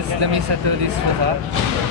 Anyways, let me settle this sofa.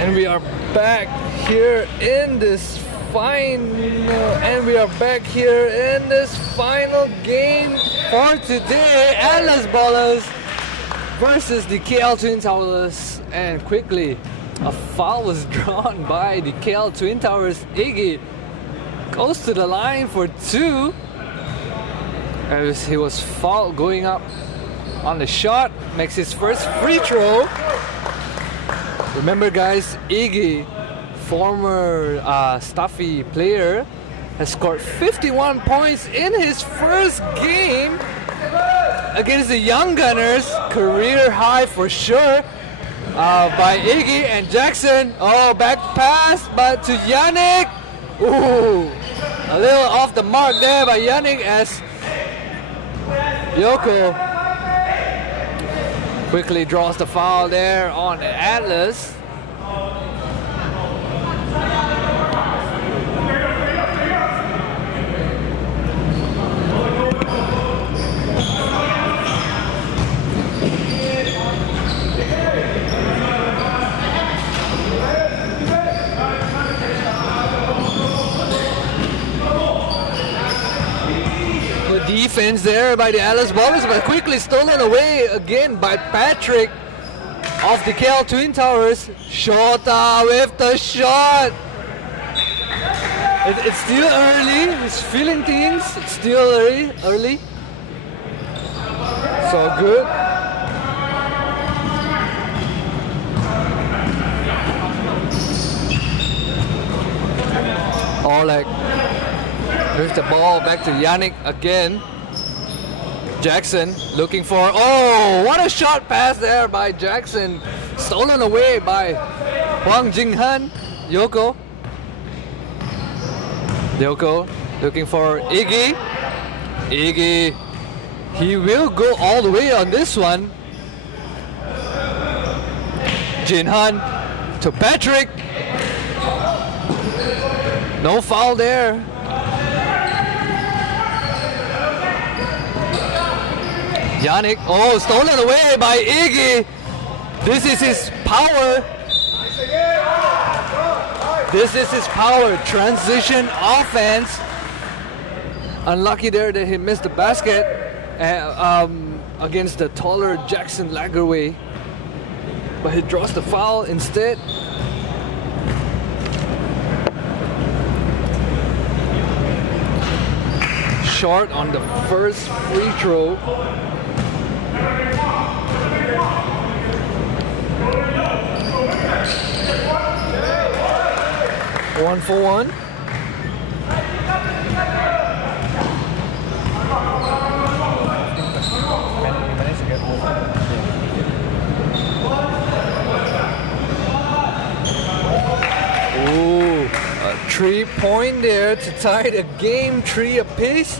And we are back here in this final game for today. Atlas Ballers versus the KL Twin Towers, and quickly a foul was drawn by the KL Twin Towers. Iggy goes to the line for 2 as he was fouled going up on the shot, makes his first free throw. Remember guys, Iggy, former Stuffy player, has scored 51 points in his first game against the Young Gunners, career high for sure, by Iggy and Jackson. Oh, back pass, but to Yannick. Ooh, a little off the mark there by Yannick as Yoko quickly draws the foul there on Atlas. Defense there by the Atlas Ballers, but quickly stolen away again by Patrick of the KL Twin Towers. Shota with the shot. It's still early. He's feeling things. It's still early. So good. Oleg with the ball back to Yannick again. Jackson looking for, oh, what a shot pass there by Jackson. Stolen away by Huang Jinghan. Yoko looking for Iggy. Iggy, he will go all the way on this one. Jinhan to Patrick. No foul there. Yannick, oh, stolen away by Iggy. This is his power. This is his power. Transition offense. Unlucky there that he missed the basket against the taller Jackson Lagerway. But he draws the foul instead. Short on the first free throw. 1-for-1. Ooh, a 3-point there to tie the game, 3 apiece.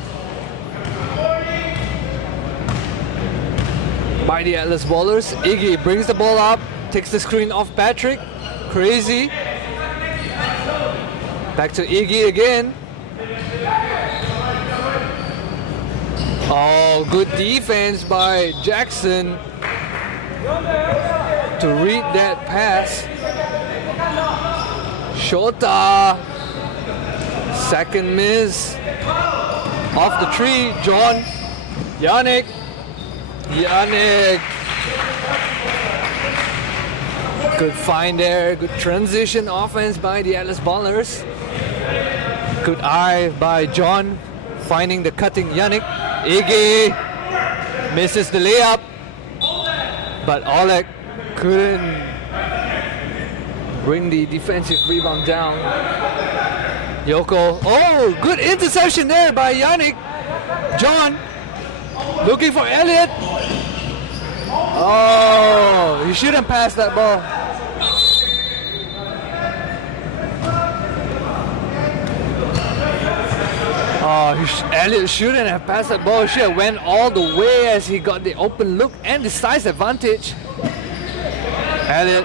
By the Atlas Ballers. Iggy brings the ball up, takes the screen off Patrick. Crazy. Back to Iggy again. Oh, good defense by Jackson to read that pass. Shota. Second miss. Off the tree. John. Yannick. Good find there. Good transition offense by the Atlas Ballers. Good eye by John, finding the cutting Yannick. Iggy misses the layup, but Oleg couldn't bring the defensive rebound down. Yoko, oh, good interception there by Yannick. John looking for Elliott. Oh, he shouldn't pass that ball. Oh, Elliott shouldn't have passed that ball. He should have went all the way as he got the open look and the size advantage. Elliott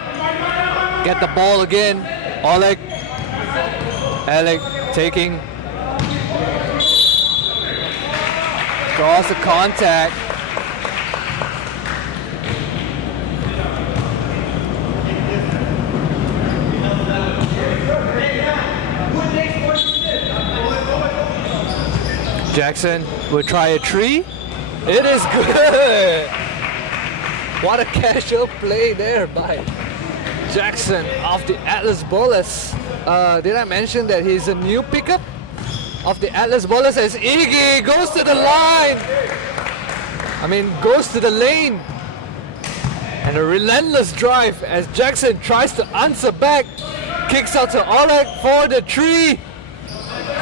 get the ball again. Oleg taking. Draws the contact. Jackson will try a three. It is good. What a casual play there by Jackson of the Atlas Ballers. Did I mention that he's a new pickup of the Atlas Ballers as Iggy goes to the line? Goes to the lane. And a relentless drive as Jackson tries to answer back. Kicks out to Oleg for the three.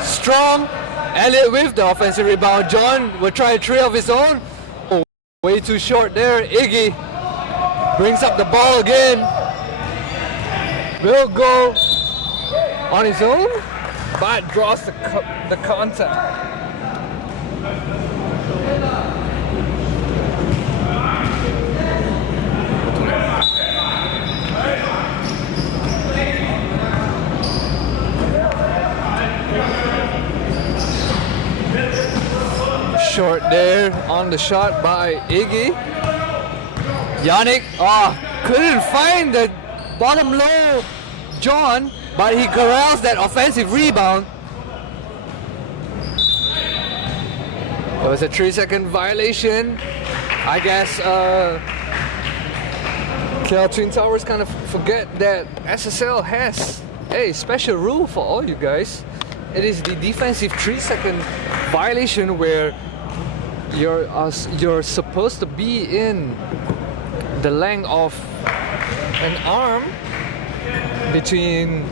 Strong. Elliott with the offensive rebound. John will try a three of his own. Oh, way too short there. Iggy brings up the ball again. Will go on his own, but draws the contact. Short there on the shot by Iggy. Yannick couldn't find the bottom low John, but he corrals that offensive rebound. It was a 3-second violation. I guess KL Twin Towers kind of forget that SSL has a special rule for all you guys. It is the defensive 3-second violation where you're supposed to be in the length of an arm between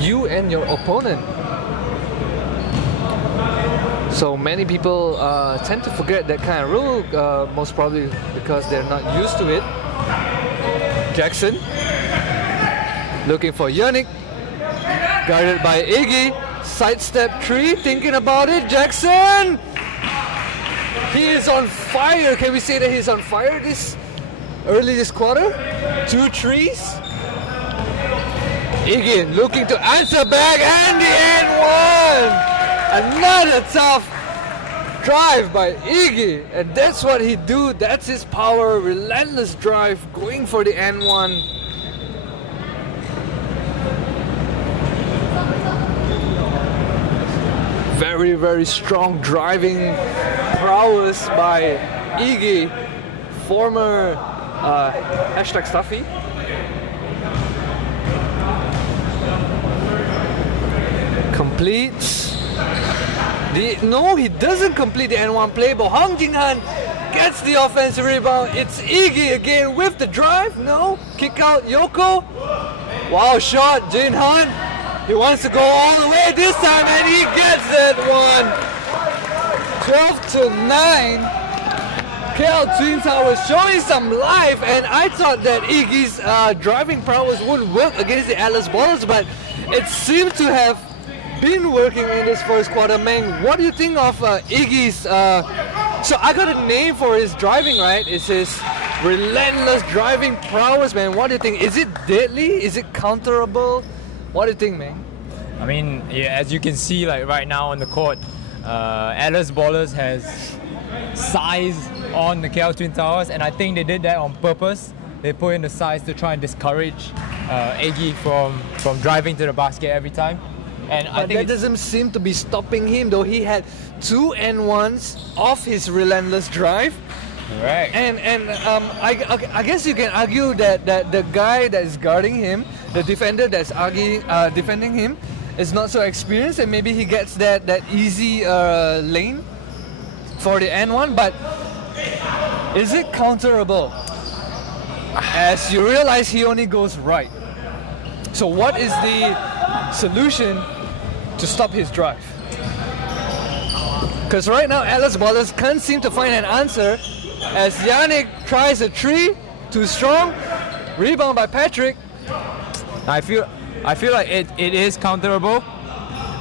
you and your opponent. So many people tend to forget that kind of rule, most probably because they're not used to it. Jackson looking for Yannick, guarded by Iggy. Sidestep three, thinking about it. Jackson! He is on fire. Can we say that he's on fire early this quarter? 2 threes. Iggy looking to answer back, and the end one. Another tough drive by Iggy, and that's what he do. That's his power. Relentless drive, going for the end one. Very, very strong driving prowess by Iggy, former #Stuffy. Completes no, he doesn't complete the N1 play, but Hong Jinghan gets the offensive rebound. It's Iggy again with the drive. No, kick out Yoko. Wow, shot Jinhan. He wants to go all the way this time, and he gets that one. 12-9. KL Twin Towers showing some life, and I thought that Iggy's driving prowess wouldn't work against the Atlas Ballers, but it seems to have been working in this first quarter. Man, what do you think of Iggy's? So I got a name for his driving, right? It's his relentless driving prowess, man. What do you think? Is it deadly? Is it counterable? What do you think, man? I mean, yeah, as you can see, like right now on the court, Atlas Ballers has size on the KL Twin Towers, and I think they did that on purpose. They put in the size to try and discourage Iggy from driving to the basket every time. And I think that doesn't seem to be stopping him, though. He had 2 N1s off his relentless drive. Right. And I guess you can argue that the guy that is guarding him, the defender that's defending him, is not so experienced, and maybe he gets that easy lane for the N1. But is it counterable? As you realize, he only goes right. So what is the solution to stop his drive? Because right now Atlas Ballers can't seem to find an answer as Yannick tries a 3, too strong, rebound by Patrick. I feel like it is counterable.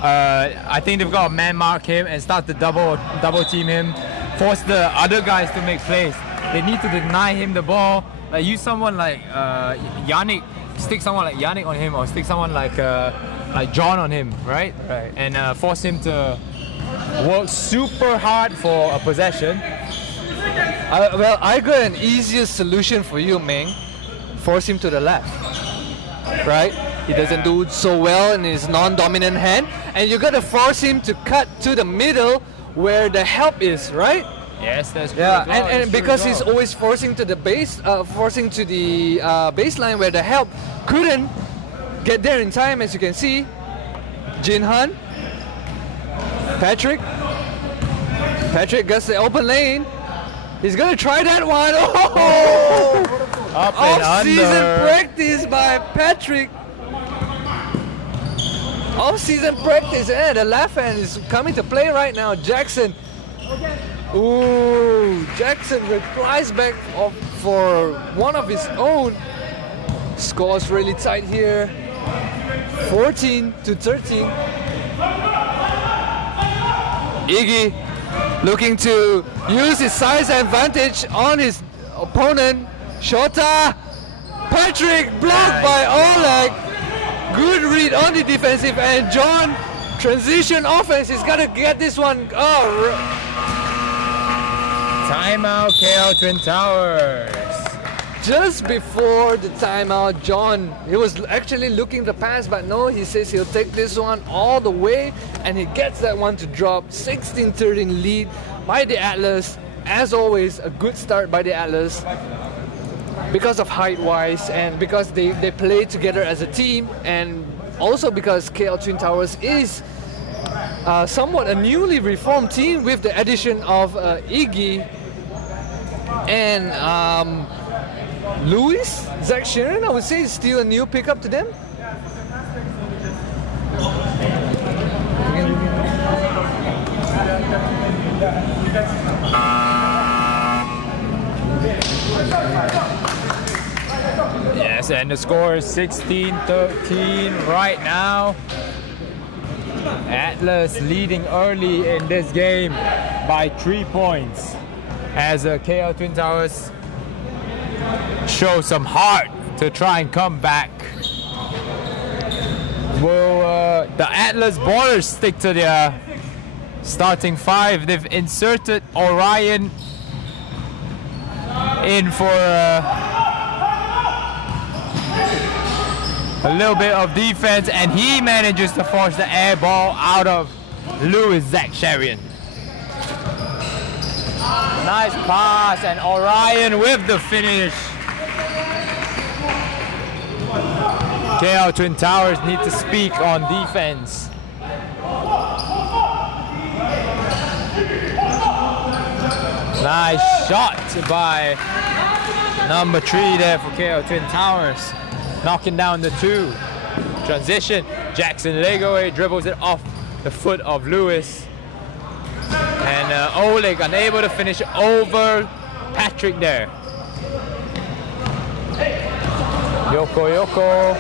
I think they've got to man mark him and start to double team him, force the other guys to make plays. They need to deny him the ball. Like use someone like Yannick, stick someone like Yannick on him, or stick someone like John on him, right? Right. And force him to work super hard for a possession. Well, I got an easier solution for you, Meng. Force him to the left, right? He doesn't do so well in his non-dominant hand, and you got to force him to cut to the middle where the help is, right? Yes, that's true. Yeah, as well. and That's true because as he's well. always forcing to the baseline where the help couldn't get there in time, as you can see. Jin Han, Patrick gets the open lane. He's gonna try that one. Oh! Up and Off-season under. practice by Patrick. Off-season practice, and the left hand is coming to play right now. Jackson. Ooh, Jackson replies back for one of his own. Scores really tight here. 14-13. Iggy looking to use his size advantage on his opponent. Shota. Patrick blocked by Oleg. Good read on the defensive end. John, transition offense. He's got to get this one. Oh, Timeout, KL Twin Towers. just before the timeout, John, he was actually looking to pass, but no, he says he'll take this one all the way, and he gets that one to drop. 16-13 lead by the Atlas. As always, a good start by the Atlas because of height-wise and because they play together as a team, and also because KL Twin Towers is somewhat a newly reformed team with the addition of Iggy and Luis, Zach Sharon, I would say, is still a new pickup to them. Yes, and the score is 16-13 right now. Atlas leading early in this game by 3 points as KL Twin Towers show some heart to try and come back. Will the Atlas ballers stick to their starting five? They've inserted Orion in for a little bit of defense, and he manages to force the air ball out of Louis Zaksharian. Nice pass, and Orion with the finish. KL Twin Towers need to speak on defense. Nice shot by number 3 there for KL Twin Towers. Knocking down the 2. Transition, Jackson Legoe dribbles it off the foot of Lewis. And Oleg unable to finish over Patrick there. Yoko.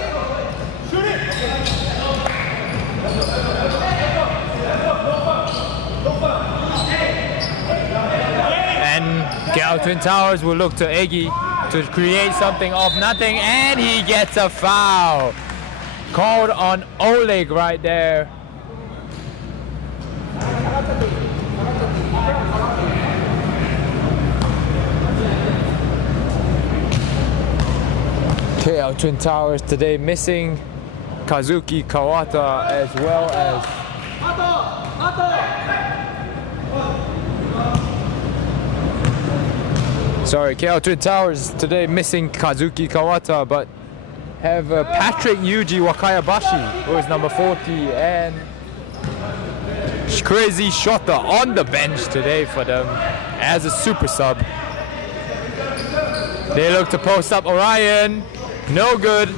And KL Twin Towers will look to Eggy to create something off nothing, and he gets a foul. Called on Oleg right there. KL Twin Towers today missing Kazuki Kawata as well as KL Twin Towers today missing Kazuki Kawata, but have Patrick Yuji Wakayabashi, who is number 40, and Crazy Shota on the bench today for them as a super sub. They look to post up Orion. No good.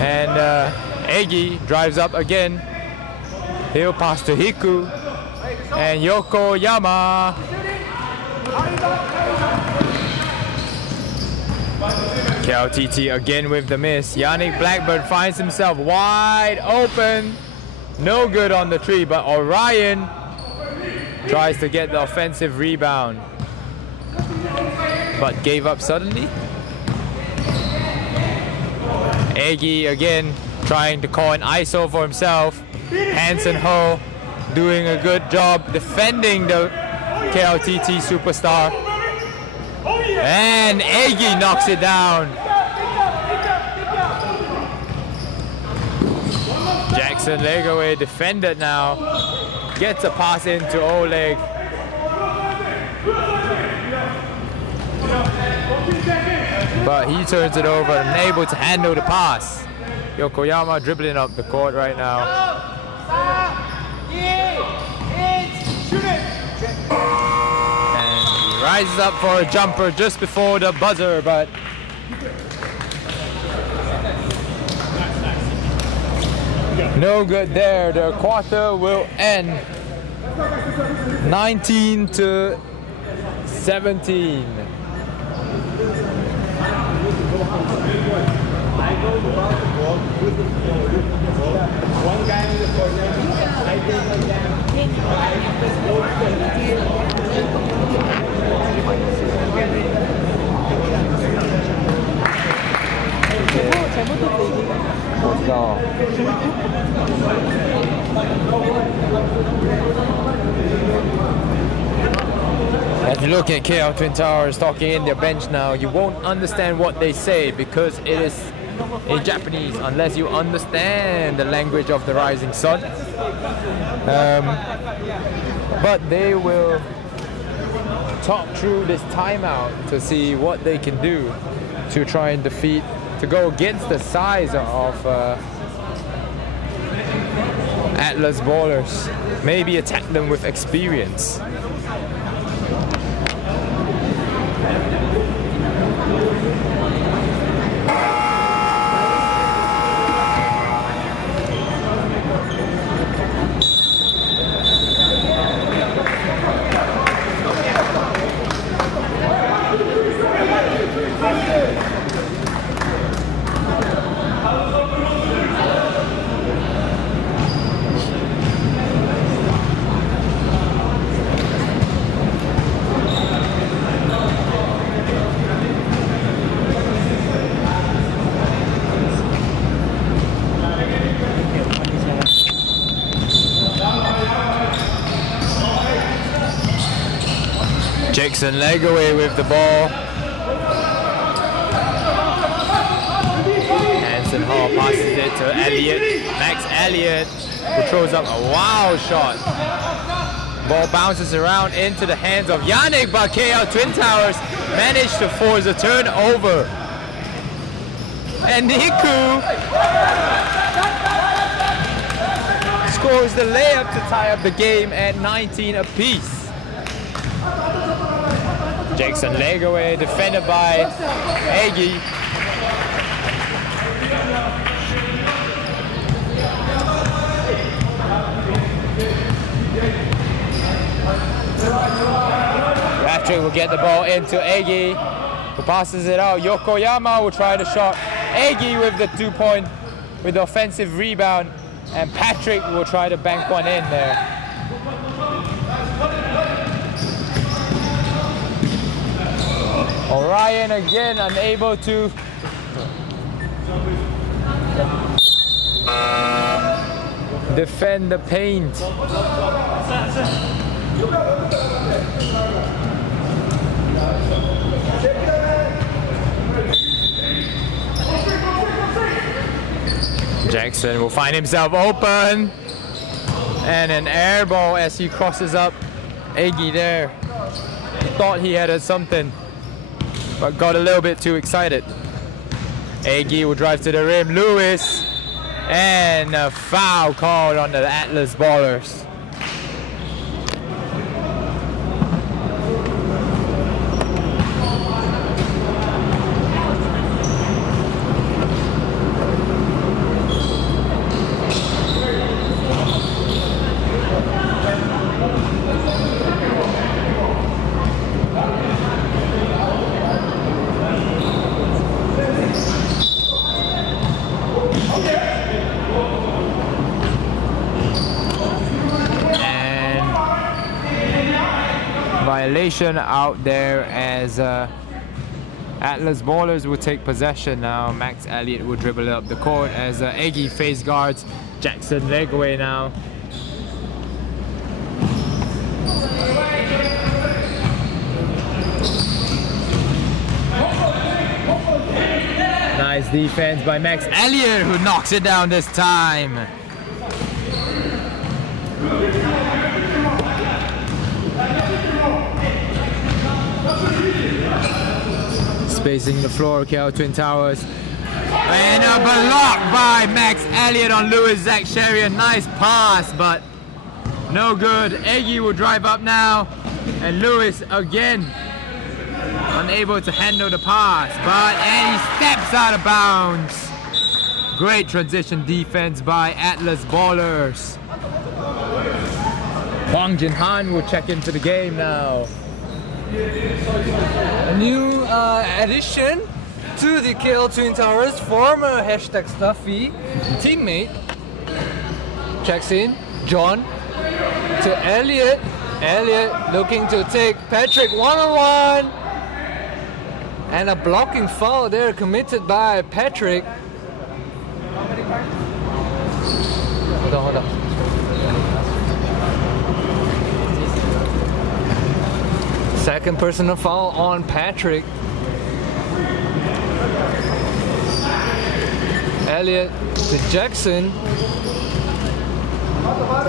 And Egi drives up again. He'll pass to Hiku. And Yokoyama. KLTT again with the miss. Yannick Blackbird finds himself wide open. No good on the tree, but Orion tries to get the offensive rebound, but gave up suddenly. Egi again trying to call an ISO for himself. Hansen Ho doing a good job defending the KLTT superstar. And Egi knocks it down. Jackson Legoe defended now. gets a pass into Oleg. But he turns it over and able to handle the pass. Yokoyama dribbling up the court right now. And he rises up for a jumper just before the buzzer, but no good there. The quarter will end 19-17. One guy in the corner, I think As you look at KL Twin Towers talking in their bench now, you won't understand what they say because it is in Japanese unless you understand the language of the rising sun. But they will talk through this timeout to see what they can do to try and defeat, to go against the size of Atlas ballers. Maybe attack them with experience. Jackson leg away with the ball. Hanson Hall passes it to Elliott. Max Elliott, who throws up a wild shot. Ball bounces around into the hands of Yannick, but KL Twin Towers managed to force a turnover. And Niku scores the layup to tie up the game at 19 apiece. Jackson leg away, defended by Aggie. Patrick will get the ball into Aggie, who passes it out. Yokoyama will try the shot. Aggie with the 2-point, with the offensive rebound, and Patrick will try to bank one in there. Orion again unable to defend the paint. Jackson will find himself open, and an air ball as he crosses up Aggie there. He thought he had something, but got a little bit too excited. Aggie will drive to the rim. Lewis, and a foul called on the Atlas ballers. Out there as Atlas ballers will take possession now. Max Elliott will dribble up the court as Aggie face guards Jackson leg away now. Nice defense by Max Elliott, who knocks it down this time. spacing the floor, KL Twin Towers. And a block by Max Elliott on Lewis Zach Sherry. Nice pass, but no good. Eggy will drive up now, and Lewis again unable to handle the pass, and he steps out of bounds. Great transition defense by Atlas Ballers. Hwang Jin Han will check into the game now. A new addition to the KL Twin Towers, former #Stuffy teammate. Checks in, John to Elliot. Elliot looking to take Patrick one-on-one. And a blocking foul there committed by Patrick. Hold on. Second personal foul on Patrick. Elliot to Jackson.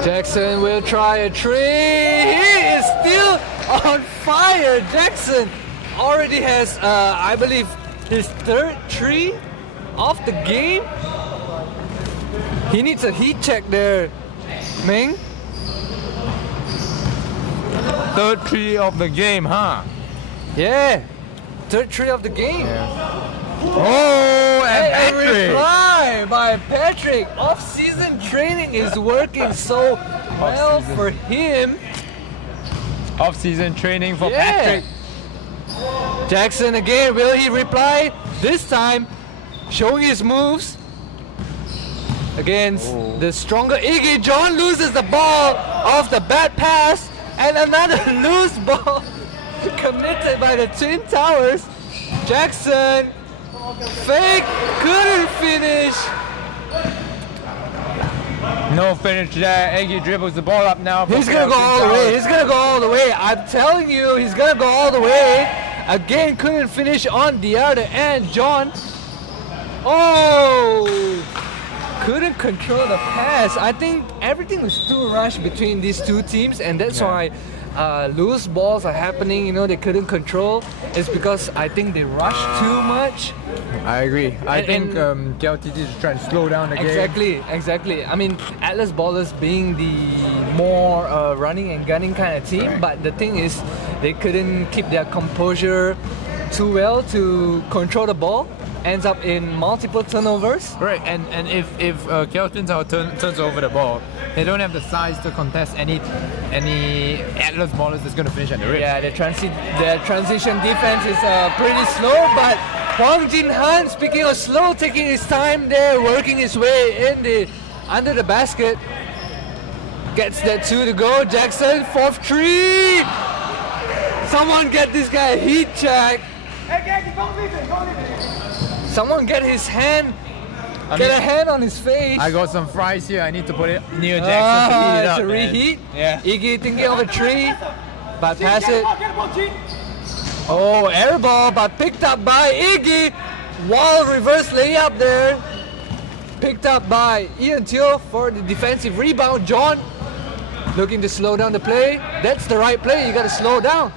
Jackson will try a three. He is still on fire. Jackson already has, I believe, his third three of the game. He needs a heat check there, Ming. Third three of the game, huh? Yeah, third three of the game. Oh, and A Patrick! reply by Patrick. Off-season training is working so well for him. Off-season training for Patrick. Jackson again, will he reply? This time, showing his moves against the stronger Iggy. John loses the ball off the bad pass, and another loose ball committed by the Twin Towers. Jackson, fake, couldn't finish. No finish there. Eggy dribbles the ball up now. He's gonna go all the way. He's gonna go all the way. I'm telling you, he's gonna go all the way. Again, couldn't finish on the other end. John, couldn't control the pass. I think everything was too rushed between these two teams, and that's why loose balls are happening. You know, they couldn't control. It's because I think they rushed too much. I agree. I think KLTT is trying to slow down the game. Exactly. I mean, Atlas Ballers being the more running and gunning kind of team, but the thing is, they couldn't keep their composure too well to control the ball. Ends up in multiple turnovers. Right, and if KL Twin Tower turns over the ball, they don't have the size to contest any Atlas Ballers that's going to finish at the rim. Yeah, their transition defense is pretty slow, but Hwang Jin Han, speaking of slow, taking his time there, working his way in under the basket. Gets that two to go. Jackson, fourth three. Someone get this guy a heat check. Someone get his hand. Get a hand on his face. I got some fries here. I need to put it near Jackson to heat it up. To reheat. Yeah. Iggy thinking of a tree, but pass it. Oh, air ball, but picked up by Iggy. Wall reverse layup there. Picked up by Ian Teo for the defensive rebound. John looking to slow down the play. That's the right play. You got to slow down.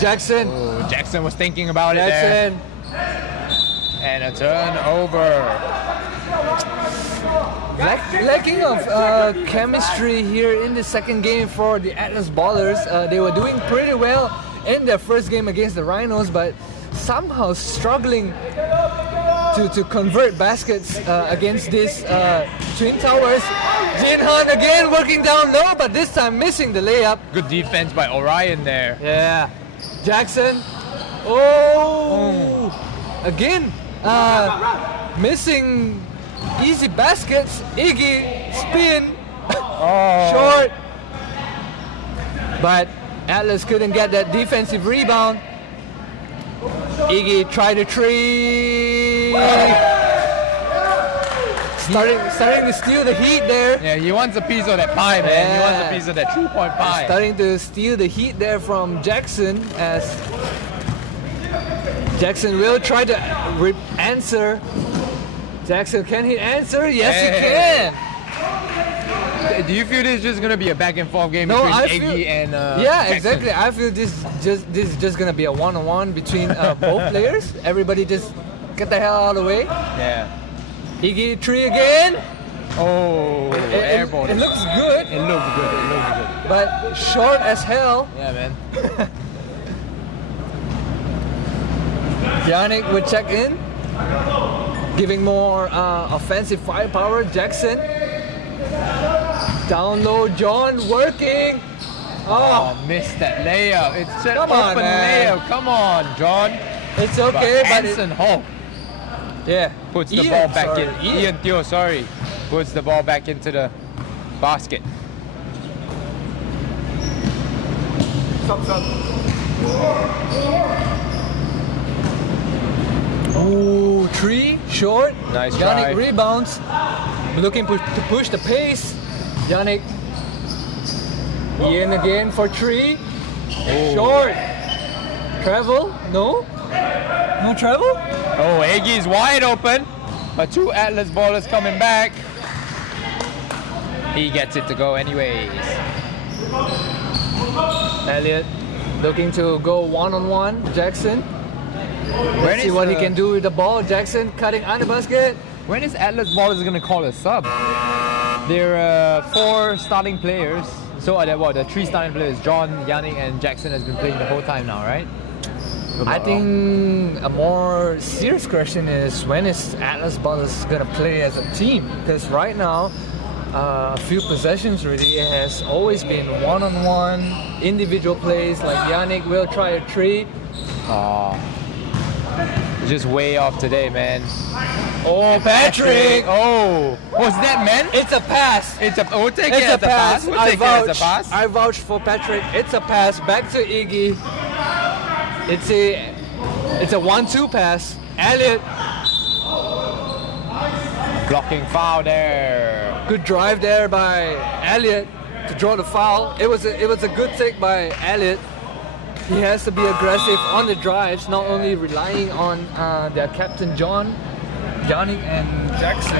Jackson. Oh, Jackson was thinking about it there. And a turnover. Lacking of chemistry here in the second game for the Atlas Ballers. They were doing pretty well in their first game against the Rhinos, but somehow struggling to convert baskets against these Twin Towers. Jin Han again working down low, but this time missing the layup. Good defense by Orion there. Yeah. Jackson. Again. Missing easy baskets. Iggy spin. Short. But Atlas couldn't get that defensive rebound. Iggy tried a three. Starting to steal the heat there. Yeah, he wants a piece of that pie, man. Yeah. He wants a piece of that 3-point pie. Starting to steal the heat there from Jackson, as Jackson will try to answer. Jackson, can he answer? Yes, he can. Do you feel this is just gonna be a back and forth game No, between I Iggy feel- and Yeah, Jackson? exactly. I feel this is just gonna be a one-on-one between both players. Everybody just get the hell out of the way. Yeah. Iggy 3 again. Oh, airball. It looks good, It looks good. It looks good. but short as hell. Yeah, man. Yannick would check in, giving more offensive firepower. Jackson. Down low, John working. Oh, missed that layup. It's an Come on, open man. layup. Come on, John. It's okay, but Hanson Hall yeah. puts the Ian, ball back sorry, in. Ian Teo, sorry, puts the ball back into the basket. Ooh, 3 short. Nice Yannick try. rebounds, looking to push the pace. Yannick. Ian again for 3. Short. Travel? No? No travel? Oh, Iggy's wide open. But 2 Atlas ballers coming back. He gets it to go anyways. Elliot looking to go one-on-one. Jackson. Let's see what he can do with the ball. Jackson cutting on the basket. When is Atlas ballers gonna call a sub? There are 4 starting players. So the 3 starting players, John, Yannick, and Jackson has been playing the whole time now, right? I think a more serious question is when is Atlas Ballers gonna play as a team? Because right now, a few possessions already, it has always been one-on-one, individual plays. Like Yannick will try a 3. Just way off today, man. Oh, Patrick! Oh, was that man? It's a pass. We'll take it It's a as a pass. pass. We'll I take it as a vouch. pass. I vouch for Patrick. It's a pass back to Iggy. It's a 1-2 pass. Elliot, Blocking foul there. good drive there by Elliot to draw the foul. It was a good take by Elliot. He has to be aggressive on the drives, not only relying on their captain John, Yannick, and Jackson.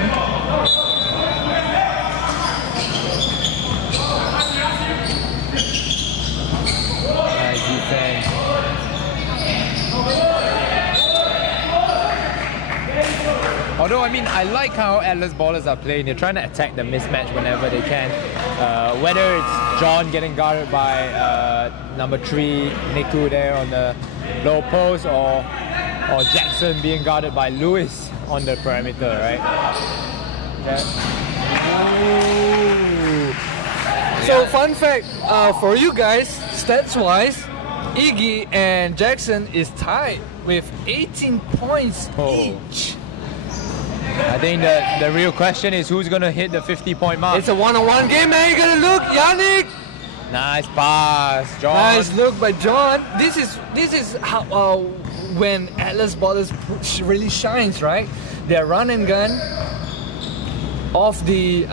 Nice defense. Although, I mean, I like how Atlas ballers are playing. They're trying to attack the mismatch whenever they can. Whether it's John getting guarded by number 3, Niku there on the low post, or Jackson being guarded by Lewis on the perimeter, right? Yeah. So fun fact for you guys, stats-wise, Iggy and Jackson is tied with 18 points each. I think the real question is who's going to hit the 50-point mark. It's a one-on-one game, man. You gotta look, Yannick. Nice pass, John. Nice look by John. This is how when Atlas Ballers really shines, right? Their run and gun of the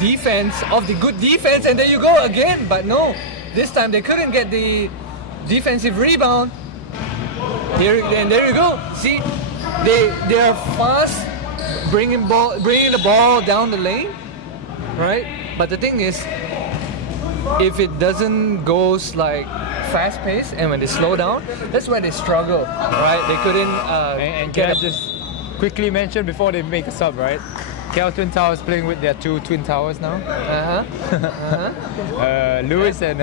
defense, of the good defense, and there you go again. But no, this time they couldn't get the defensive rebound. Here and there you go. See, they are fast, bringing the ball down the lane, right? But the thing is, if it doesn't goes like fast paced and when they slow down, that's where they struggle, right? They couldn't And get can I a just quickly mention before they make a sub, right? KL Twin Towers playing with their 2 Twin Towers now. Lewis and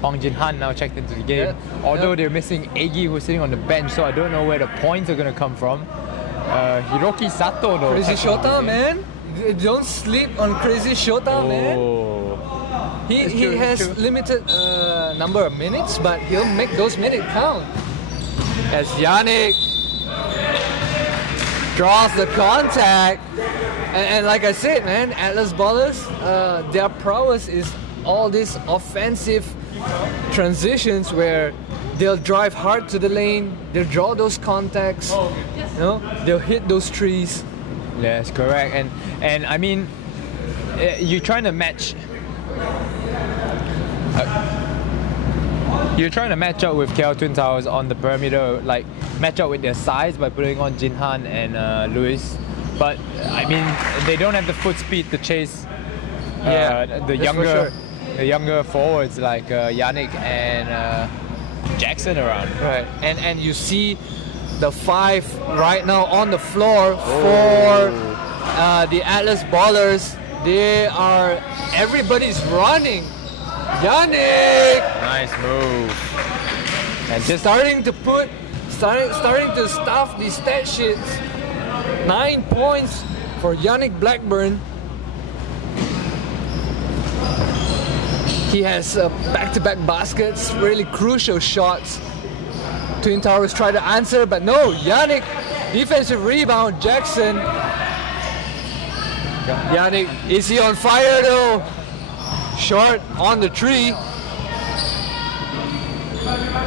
Hong Jin Han now checked into the game. Yeah. Although they're missing Iggy, who's sitting on the bench, so I don't know where the points are going to come from. Hiroki Sato though. Crazy checked into the Shota, game. man. Don't sleep on Crazy Shota, man. Oh. He true, it's has true. limited number of minutes, but he'll make those minutes count. As Yannick draws the contact, and like I said, man, Atlas Ballers, their prowess is all these offensive transitions where they'll drive hard to the lane, they'll draw those contacts, you know, they'll hit those trees. Yes, correct. And I mean, you're trying to match. You're trying to match up with KL Twin Towers on the perimeter, like match up with their size by putting on Jinhan and Lewis but I mean they don't have the foot speed to chase Yeah, the that's for younger sure. the younger forwards like Yannick and Jackson around. Right, and you see the 5 right now on the floor for the Atlas Ballers. Everybody's running. Yannick Nice move. And just starting to stuff the stat sheets. 9 points for Yannick Blackburn. He has back-to-back baskets, really crucial shots. Twin Towers try to answer, but no. Yannick, defensive rebound. Jackson. Yannick, is he on fire though? Short on the tree.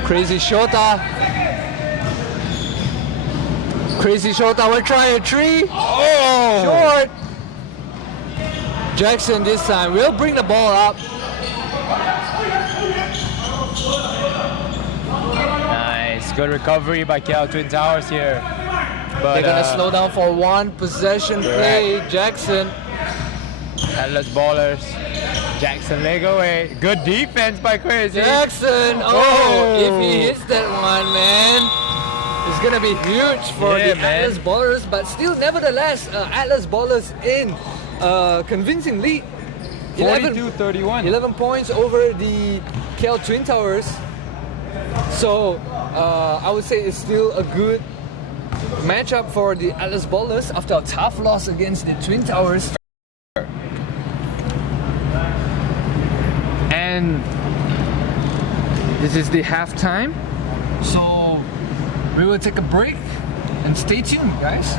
Crazy Shota. Crazy Shota will try a tree. oh Short. Jackson this time will bring the ball up. nice, good recovery by KL Twin Towers here. But They're gonna slow down for one possession play. Jackson. Atlas Ballers. Jackson leg away. Good defense by Crazy. Jackson. Oh, if he hits that one, man, it's gonna be huge for Yeah, the man. Atlas Ballers. But still, nevertheless, Atlas Ballers in convincing lead. 42-31. 11 points over the KL Twin Towers. So I would say it's still a good matchup for the Atlas Ballers after a tough loss against the Twin Towers. And this is the halftime. So we will take a break and stay tuned, guys.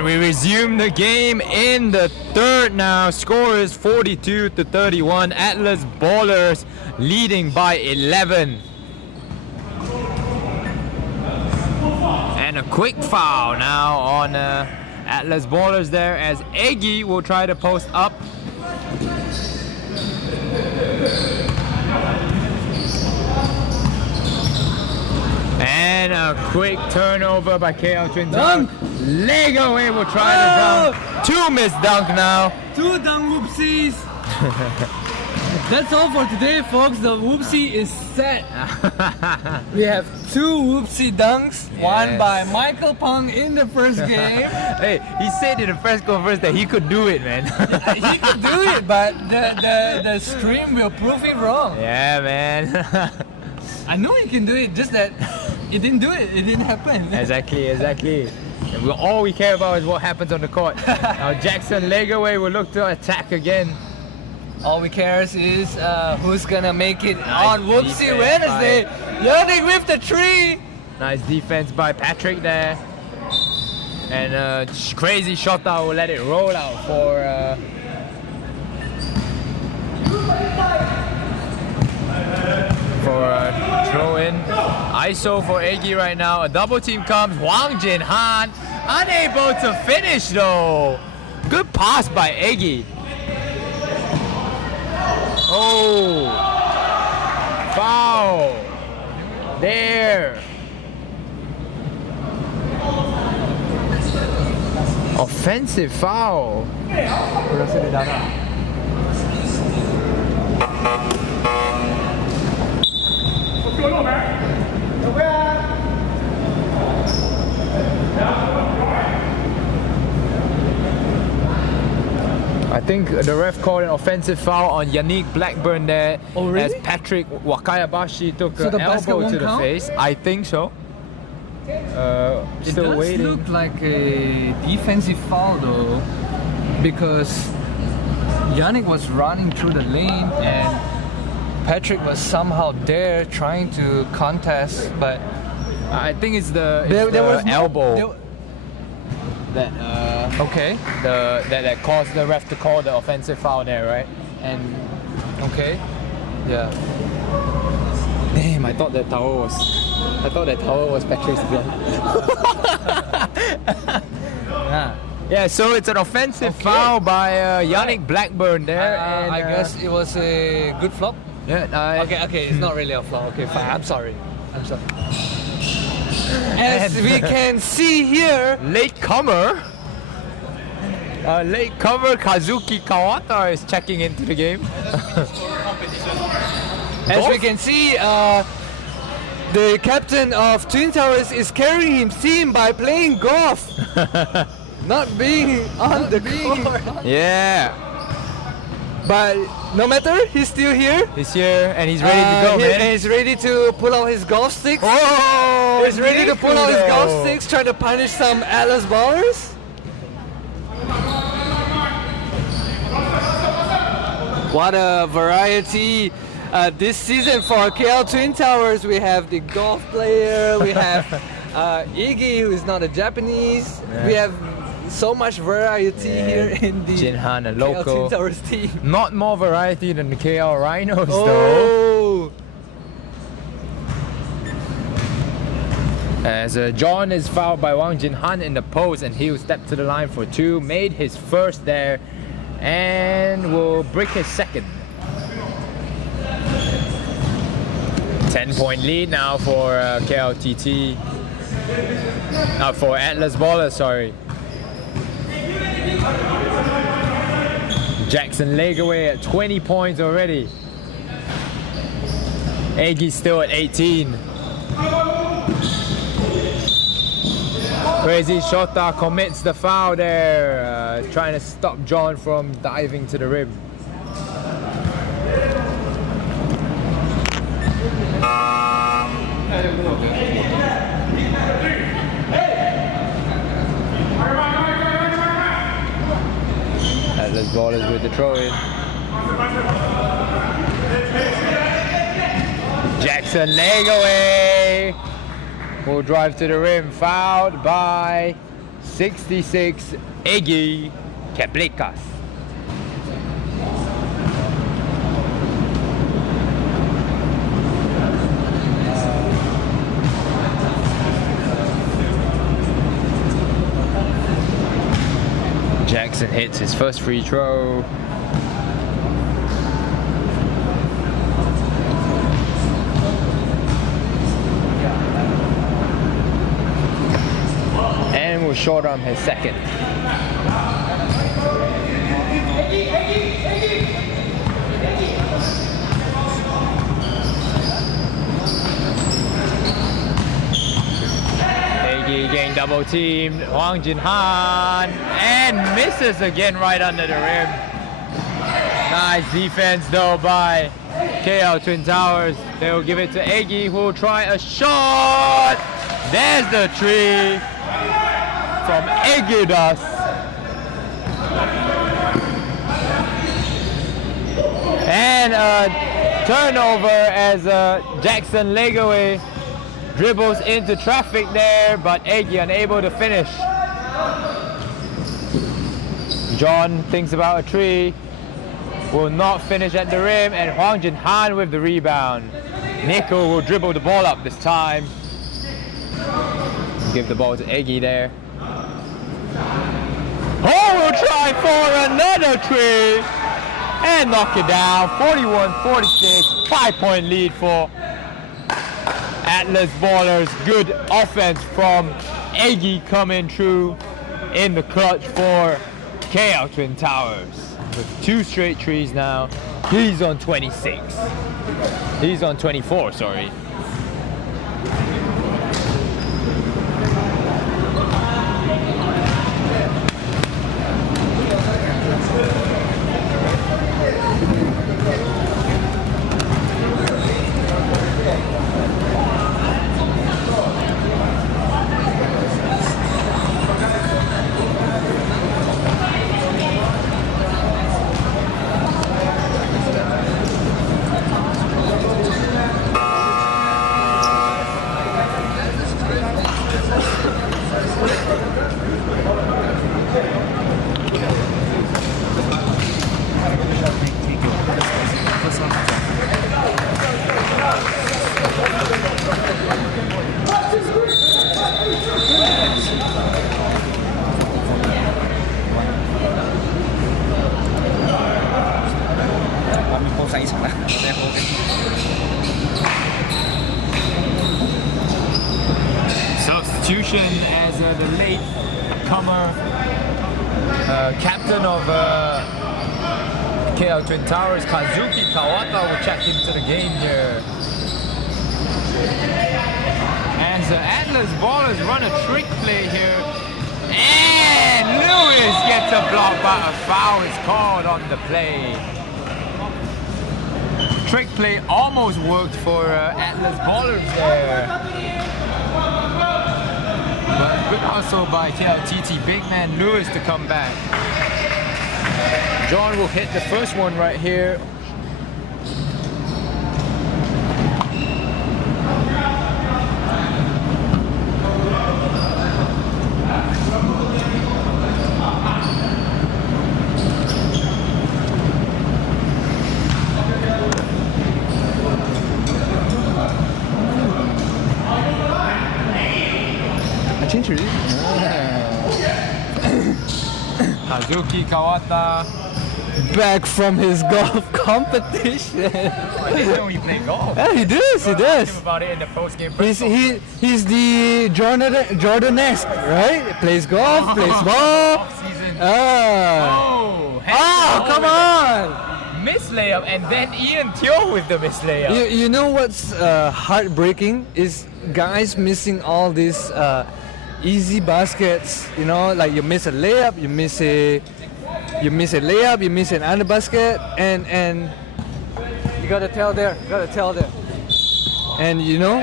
And we resume the game in the third now. Score is 42-31. Atlas Ballers leading by 11. And a quick foul now on Atlas Ballers there as Eggy will try to post up. And a quick turnover by KL Twin Towers. Leg away will try to dunk. Two missed dunk now. Two dunk whoopsies. That's all for today, folks. The whoopsie is set. We have two whoopsie dunks. Yes. One by Michael Pang in the first game. Hey, he said in the first conference that he could do it, man. He could do it, but the stream will prove it wrong. Yeah, man. I know he can do it, just that it didn't do it. It didn't happen. Exactly. And all we care about is what happens on the court. Now Jackson Legaway will look to attack again. All we cares is who's gonna make it Nice on Whoopsie defense Wednesday. Yannick with the tree. Nice defense by Patrick there. And crazy shot out will let it roll out for throw in. ISO for Eggy right now. A double team comes. Wang Jin Han unable to finish though. Good pass by Eggy. Oh, foul there. Offensive foul. I think the ref called an offensive foul on Yannick Blackburn there. Oh, really? As Patrick Wakayabashi took So an the basket elbow won't to the count? face. I think so. It Still does waiting. look like a defensive foul though, because Yannick was running through the lane and Patrick was somehow there trying to contest, but I think it's the, there was no- elbow that okay, that caused the ref to call the offensive foul there, right? And okay, yeah. damn, I thought that towel was Patrick's blood. Yeah, so it's an offensive foul by Yannick Blackburn there. And, I guess it was a good flop. Yeah. Okay, it's not really a flop. Okay, fine. I'm sorry. As we can see here, Latecomer Kazuki Kawata is checking into the game. as we can see, the captain of Twin Towers is carrying his team by playing golf, not being on the court. Yeah, But no matter, he's still here. he's here and he's ready to go, And man. he's ready to pull out his golf sticks. Oh, He's ready to pull out his golf Nico. sticks, trying to punish some Atlas ballers. What a variety this season for KL Twin Towers. We have the golf player, we have Iggy, who is not a Japanese. Yeah. We have so much variety here in the Jinhan, a KL local. Twin Towers team. Not more variety than the KL Rhinos though. Oh! As John is fouled by Wang Jinhan in the post and he will step to the line for two. Made his first there and will break his second. 10-point lead now for KLTT. For Atlas Ballers, sorry. Jackson Legaway at 20 points already. Eggy still at 18. Crazy Shota commits the foul there, trying to stop John from diving to the rim. Atlas Ballers with the throw-in. Jackson Legaway will drive to the rim, fouled by 66, Egi Keplekas. Jackson hits his first free throw. And will short arm his second. Again double teamed, Hwang Jin-han, and misses again right under the rim. Nice defense though by KL Twin Towers. They will give it to Egi, who will try a shot. There's the three from Egidas. And a turnover as Jackson Legaway dribbles into traffic there, but Egi unable to finish. John thinks about a three, will not finish at the rim, and Hwang Jin-han with the rebound. Nico will dribble the ball up this time. Give the ball to Egi there. Oh, will try for another three and knock it down. 41-46, 5-point lead for Atlas Ballers. Good offense from Egi coming through in the clutch for KL Twin Towers. With 2 straight threes now. He's on 26. He's on 24, sorry. Substitution as the late comer captain of KL Twin Towers, Kazuki Kawata, will check into the game here. As the Atlas Ballers run a trick play here, and Lewis gets a block, but a foul is called on the play. Trick play almost worked for Atlas Ballers there. But good also by KLTT big man Lewis to come back. John will hit the first one right here. Kazuki Kawata back from his golf competition. I didn't know he played golf. Yeah, he does. He does. About it in the post-game. He's the Jordan-esque, right? He plays golf, plays ball. Off-season. Come on! Miss layup, and then Ian Teo with the miss layup. You know what's heartbreaking is guys missing all these easy baskets. You know, like you miss a layup, you miss a layup, you miss an under basket, and you gotta tell there. And you know,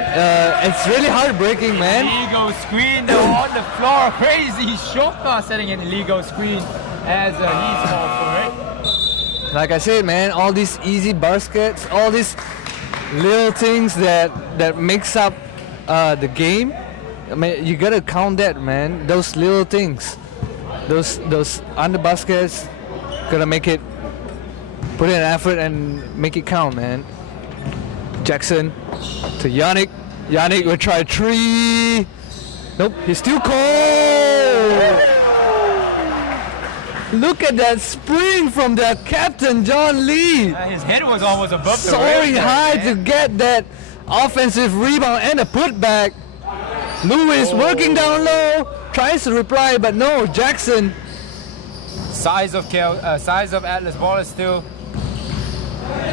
it's really heartbreaking, man. Illegal screen though on the floor, crazy. Shoka setting an illegal screen as he's called for it. Like I said, man, all these easy baskets, all these little things that makes up the game, I mean, you gotta count that, man. Those little things, those under baskets, gotta make it, put in an effort and make it count, man. Jackson to Yannick. Yannick will try 3. Nope, he's still cold. Look at that spring from their captain, John Lee. His head was almost above the Soaring rim, high man. to get that offensive rebound and a putback. Lewis working down low, tries to reply, but no, Jackson. Size of Atlas ball is still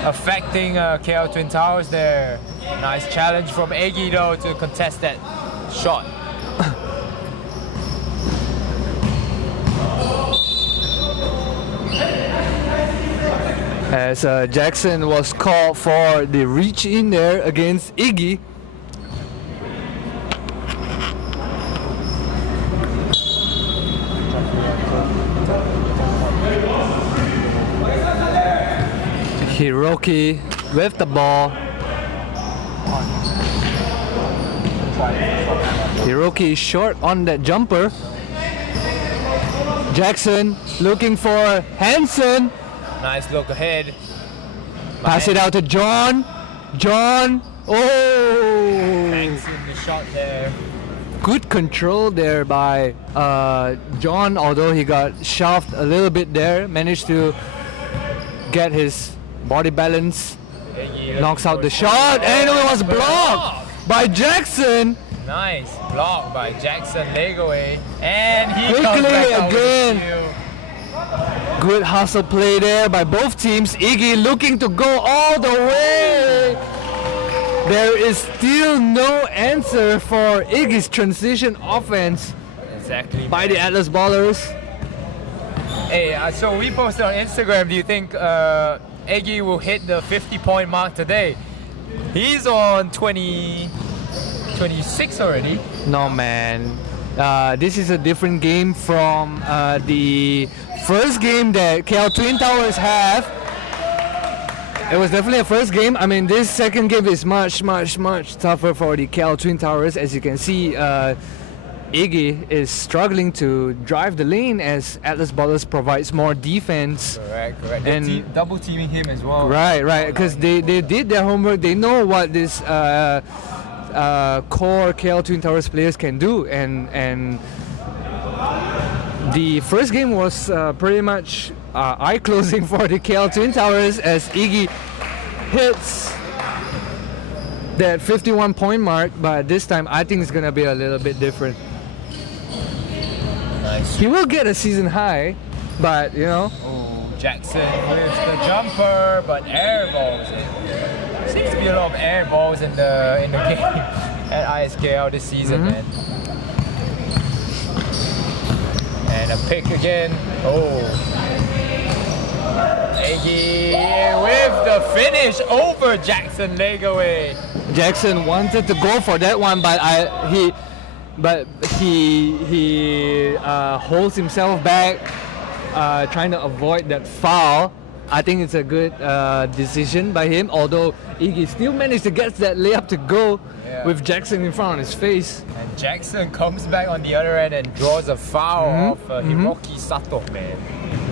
affecting KL Twin Towers there. Nice challenge from Iggy though to contest that shot. As Jackson was called for the reach in there against Iggy. Hiroki with the ball. Hiroki is short on that jumper. Jackson looking for Hansen. Nice look ahead. Pass it out to John. John. Oh! Thanks in the shot there. Good control there by John, although he got shoved a little bit there. Managed to get his body balance. Knocks out the shot, and it was blocked by Jackson. Nice block by Jackson Legoe, and he Quickly comes back out with again. the steal. Good hustle play there by both teams. Iggy looking to go all the way. There is still no answer for Iggy's transition offense Exactly. by the Atlas Ballers. Hey, so we posted on Instagram. Do you think Iggy will hit the 50-point mark today? He's on 26 already. No, man. This is a different game from the first game that KL Twin Towers have. It was definitely a first game. I mean, this second game is much tougher for the KL Twin Towers. As you can see, Iggy is struggling to drive the lane as Atlas Ballers provides more defense. Correct. And double teaming him as well. Right. Because they did their homework. They know what this core KL Twin Towers players can do, and the first game was pretty much eye-closing for the KL Twin Towers as Iggy hits that 51-point mark, but this time I think it's gonna be a little bit different. Nice. He will get a season high, but you know. Oh, Jackson with the jumper, but air balls. It seems to be a lot of air balls in the game at ISKL this season, man. And a pick again. Oh. Iggy with the finish over Jackson Legoe. Jackson wanted to go for that one, but he holds himself back, trying to avoid that foul. I think it's a good decision by him, although Iggy still managed to get that layup to go with Jackson in front of his face. And Jackson comes back on the other end and draws a foul off Hiroki Sato, man.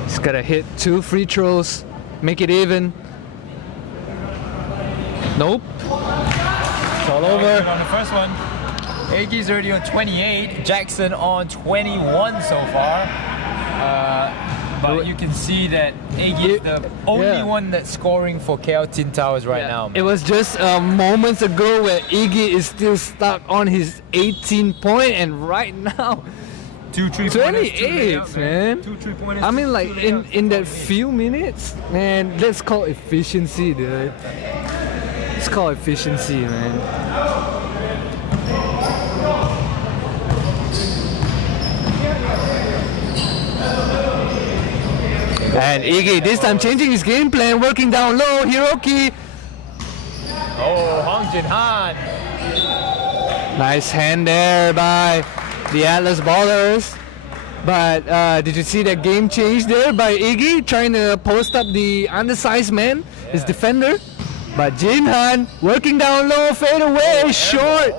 He's gotta hit 2 free throws, make it even. Nope. It's all over. On the first one, Iggy's already on 28, Jackson on 21 so far. But you can see that Iggy is the only one that's scoring for KL Twin Towers right now, man. It was just moments ago where Iggy is still stuck on his 18-point, and right now 2 3-pointers, 28, man. 2 3-pointers. I mean, like in that few minutes, man. Let's call efficiency, dude. Let's call efficiency, man. And Iggy this time changing his game plan, working down low. Hiroki. Oh, Hong Jin Han. Nice hand there by the Atlas Ballers. But did you see that game change there by Iggy trying to post up the undersized man, his defender? But Jin Han working down low, fade away, short.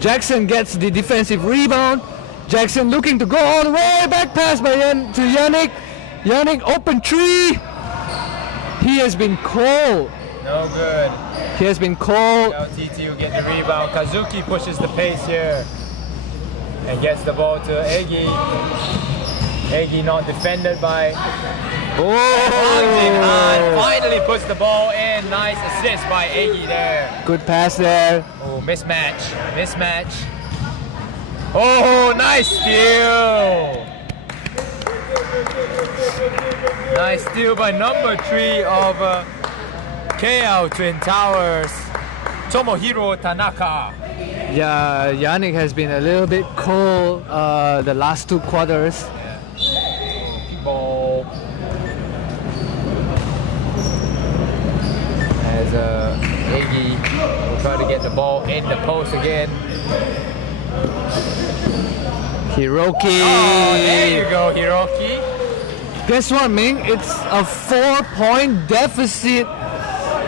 Jackson gets the defensive rebound. Jackson looking to go all the way. Back pass by to Yannick. Yannick open three. He has been cold. No good. He has been cold. LTT will get the rebound. Kazuki pushes the pace here and gets the ball to Egi. Egi not defended by Oh! finally puts the ball in. Nice assist by Egi there. Good pass there. Oh, mismatch. Oh, nice steal. Nice steal by number 3 of KL Twin Towers, Tomohiro Tanaka. Yeah, Yannick has been a little bit cold the last 2 quarters. Ball. As Iggy will try to get the ball in the post again. Hiroki. Oh, there you go, Hiroki. Guess what, Ming? It's a 4-point deficit.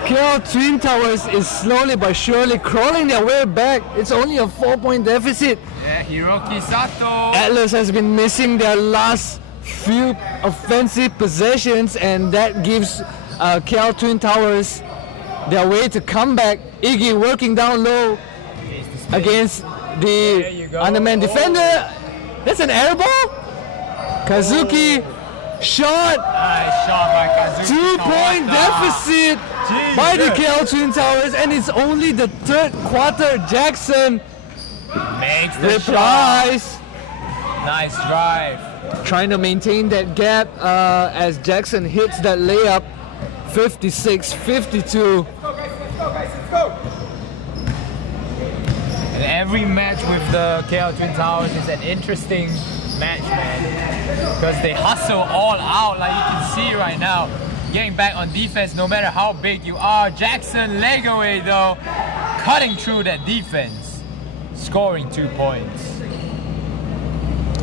KL Twin Towers is slowly but surely crawling their way back. It's only a 4-point deficit. Yeah, Hiroki Sato. Atlas has been missing their last few offensive possessions, and that gives KL Twin Towers their way to come back. Iggy working down low against the underman defender. That's an air ball. Kazuki shot. Nice shot by Kazuki. 2-point deficit by the KL Twin Towers, and it's only the 3rd quarter. Jackson Makes the replies. shot. Nice drive. Trying to maintain that gap as Jackson hits that layup. 56-52. And every match with the KL Twin Towers is an interesting match, man. Because they hustle all out, like you can see right now. Getting back on defense no matter how big you are. Jackson leg away though, cutting through that defense, scoring 2 points.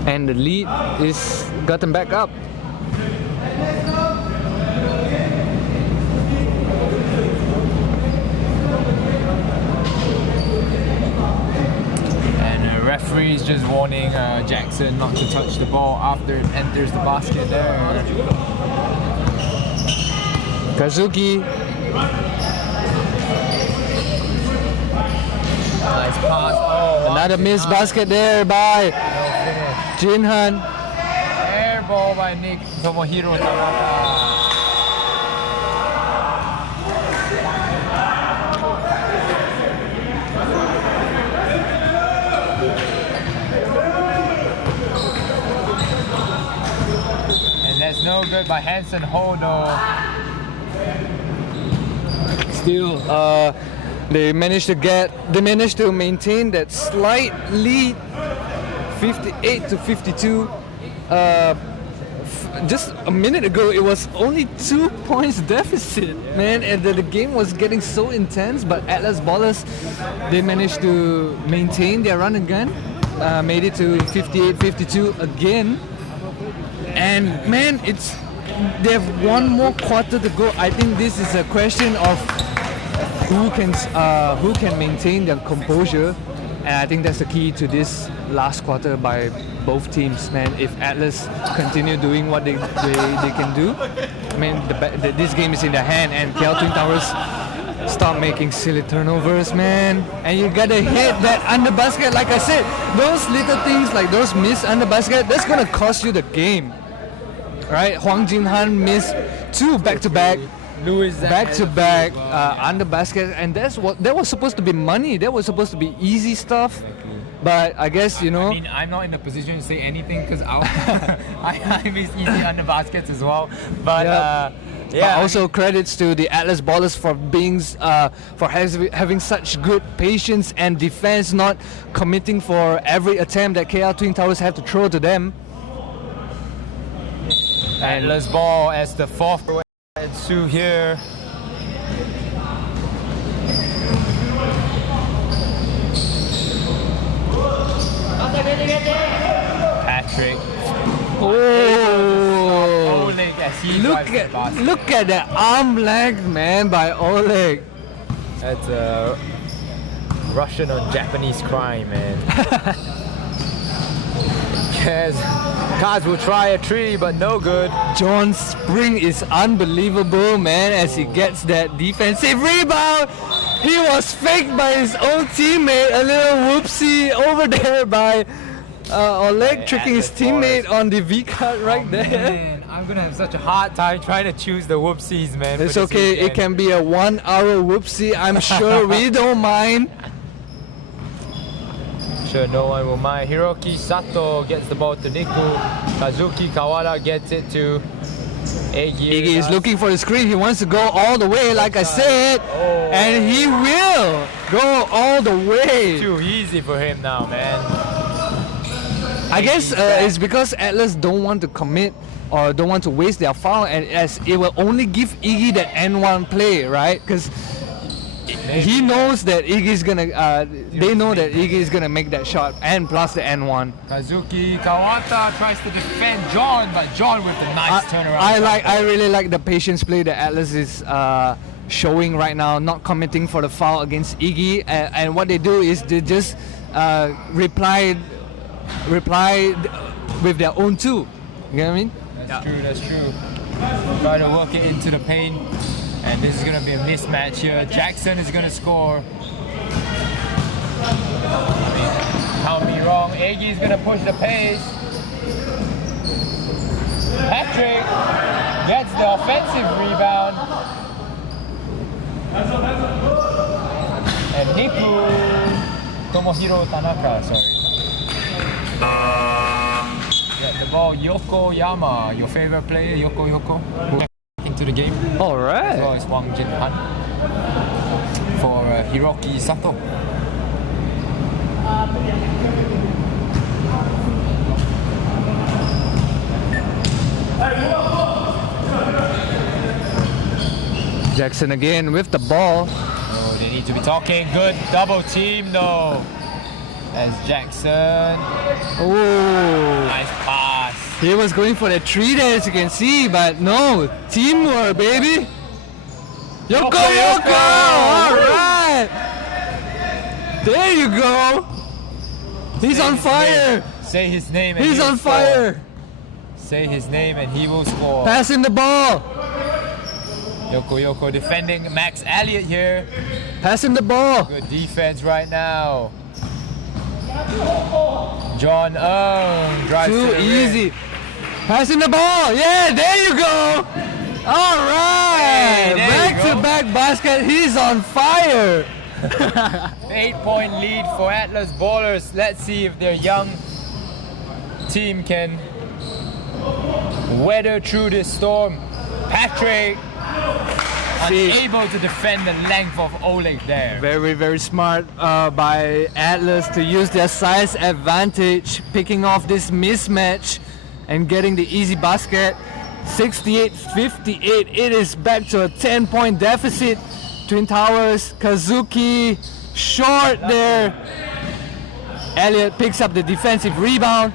And the lead is gotten back up. And the referee is just warning Jackson not to touch the ball after it enters the basket there. Kazuki. Nice pass. Oh, Another missed basket there by Jinhan. air ball by Nick Tomohiro Tanaka. And that's no good by Hansen Hodo. Still, they managed to maintain that slight lead, 58-52. Just a minute ago, it was only 2 points deficit, man, and the game was getting so intense. But Atlas Ballers, they managed to maintain their run and gun, made it to 58-52 again. And man, they have 1 more quarter to go. I think this is a question of who can maintain their composure, and I think that's the key to this last quarter by both teams, man. If Atlas continue doing what they can do, I mean, this game is in their hand, and KL Twin Towers start making silly turnovers, man. And you gotta hit that under basket. Like I said, those little things like those missed under basket, that's gonna cost you the game, right? Huang Jinhan missed 2 back-to-back. Back-to-back under basket, and that was supposed to be money. That was supposed to be easy stuff. But I guess, you know, I mean, I'm not in a position to say anything because I miss easy under baskets as well. But But also credits to the Atlas Ballers for being having such good patience and defense, not committing for every attempt that KL Twin Towers have to throw to them. Atlas ball as the 4th ensue here. Patrick. Oh! Oleg as he drives the basket. Look at that arm length, man, by Oleg. That's Russian on Japanese crime, man. Yes, Kaz will try a tree, but no good. John's spring is unbelievable, man, as he gets that defensive rebound. He was faked by his own teammate, a little whoopsie over there by Oleg tricking his teammate on the V-cut right there. Man, I'm gonna have such a hard time trying to choose the whoopsies, man. It's okay, it can be a 1 hour whoopsie, I'm sure we don't mind. Sure, no one will mind. Hiroki Sato gets the ball to Niku. Kazuki Kawada gets it to Egi. Iggy is looking for the screen. He wants to go all the way, like I said, and he will go all the way. Too easy for him now, man. I guess it's because Atlas don't want to commit or don't want to waste their foul, and as it will only give Iggy that N1 play, right? Because he knows that Iggy's gonna. They know that Iggy is gonna make that shot, and plus the N1. Kazuki Kawata tries to defend John, but John with the nice turnaround. I really like the patience play that Atlas is showing right now, not committing for the foul against Iggy, and what they do is they just reply with their own two. You know what I mean? That's true. Try to work it into the paint. And this is going to be a mismatch here. Jackson is going to score. Count me wrong. Egi is going to push the pace. Patrick gets the offensive rebound. And Niku Tomohiro Tanaka, Get the ball. Yokoyama, your favorite player, Yoko. Into the game. All right. As well as Wang Jinhan for Hiroki Sato. Jackson again with the ball. Oh, they need to be talking. Good double team though. As Jackson. Oh. Nice pass. He was going for the 3 there, as you can see, but no. Teamwork, baby. Yoko! All right. There you go. He's on fire. Say his name and He's he will on score. fire. Say his name and he will score. Pass him the ball. Yoko defending Max Elliott here. Pass him the ball. Good defense right now. John drives Too to the easy. rim. Pass him the ball. Yeah, there you go. All right. Hey, there you go. Back-to-back basket. He's on fire. 8-point lead for Atlas ballers. Let's see if their young team can weather through this storm. Patrick unable to defend the length of Oleg there. Very, very smart by Atlas to use their size advantage, picking off this mismatch and getting the easy basket. 68-58. It is back to a 10-point deficit. Twin Towers, Kazuki, short there. Elliott picks up the defensive rebound.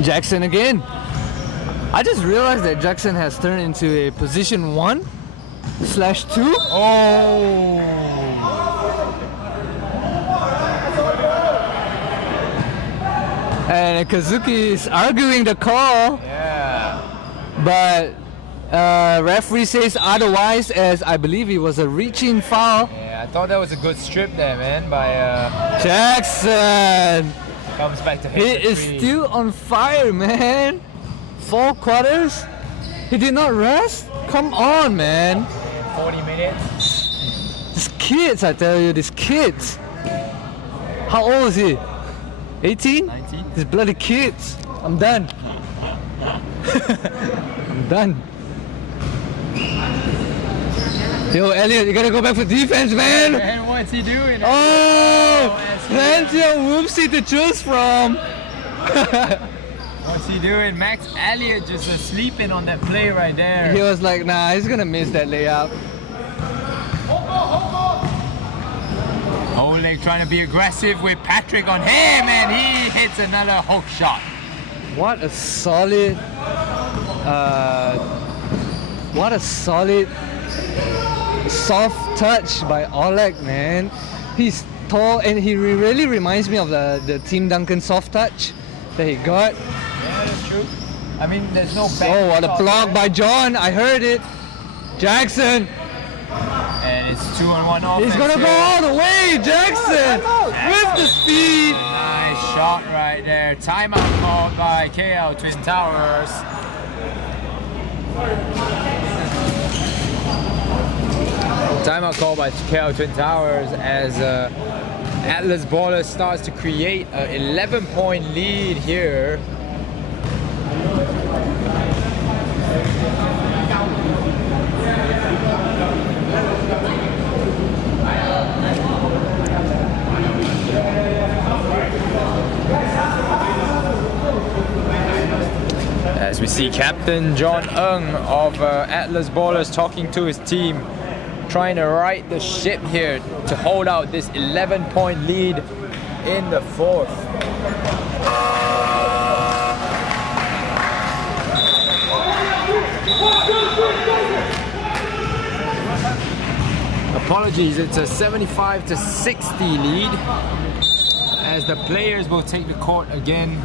Jackson again. I just realized that Jackson has turned into a position 1/2. Oh! And Kazuki is arguing the call. Yeah. But referee says otherwise, as I believe it was a reaching foul. Yeah, I thought that was a good strip there, man, by Jackson! comes back to He hit the is three. still on fire, man. 4 quarters? He did not rest? Come on, man. 40 minutes. These kids, I tell you, these kids. How old is he? 18? 19. These bloody kids. I'm done. I'm done. Yo, Elliot, you gotta go back for defense, man. And what's he doing? Oh, plenty of whoopsie to choose from. What's he doing? Max Elliott just sleeping on that play right there. He was like, nah, he's gonna miss that layup. Oleg trying to be aggressive with Patrick on him, and he hits another hook shot. What a solid, soft touch by Oleg, man. He's tall and he really reminds me of the Team Duncan soft touch that he got. Yeah, that's true. I mean, there's no back. Oh, what a block by John. I heard it. Jackson. And it's 2-on-1 offense. He's gonna go all the way, Jackson, with the speed. Nice shot right there. Timeout called by KL Twin Towers. Timeout called by KL Twin Towers as Atlas Baller starts to create an 11-point lead here. As we see Captain John Ng of Atlas Ballers talking to his team, trying to right the ship here to hold out this 11-point lead in the fourth. Apologies, it's a 75-60 lead as the players will take the court again.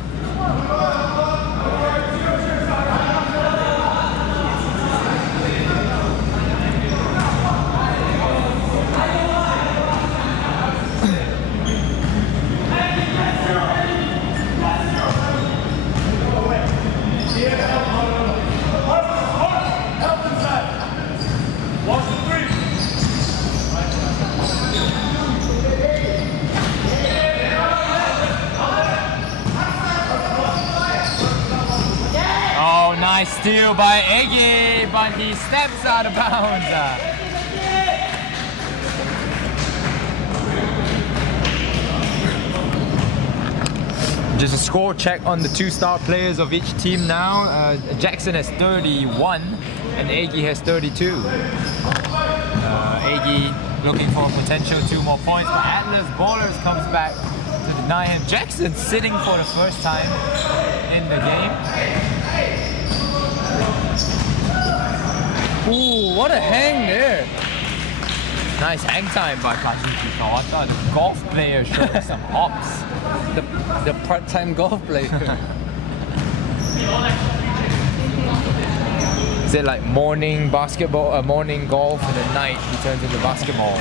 Nice steal by Iggy, but he steps out of bounds. Just a score check on the two star players of each team now. Jackson has 31 and Iggy has 32. Iggy looking for a potential 2 more points, but Atlas Ballers comes back to deny him. Jackson sitting for the first time in the game. Ooh, what a hang there. Nice hang time by Kazuki. I thought the golf player showed some hops. The part-time golf player. Is it like morning basketball, morning golf, and at night he turns into basketball?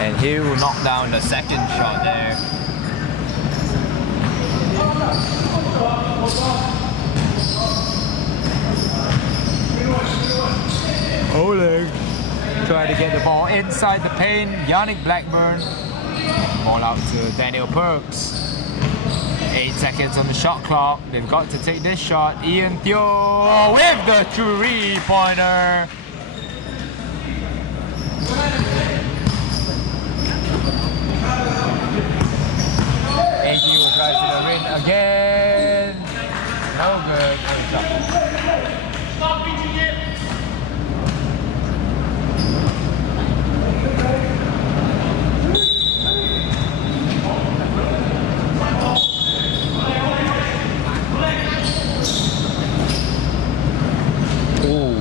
And he will knock down the second shot there. Oleg try to get the ball inside the paint. Yannick Blackburn. Ball out to Daniel Perks. 8 seconds on the shot clock. They've got to take this shot. Ian Theo with the 3-pointer. AG will drive to the rim again. No good. Stop beating it. Ooh.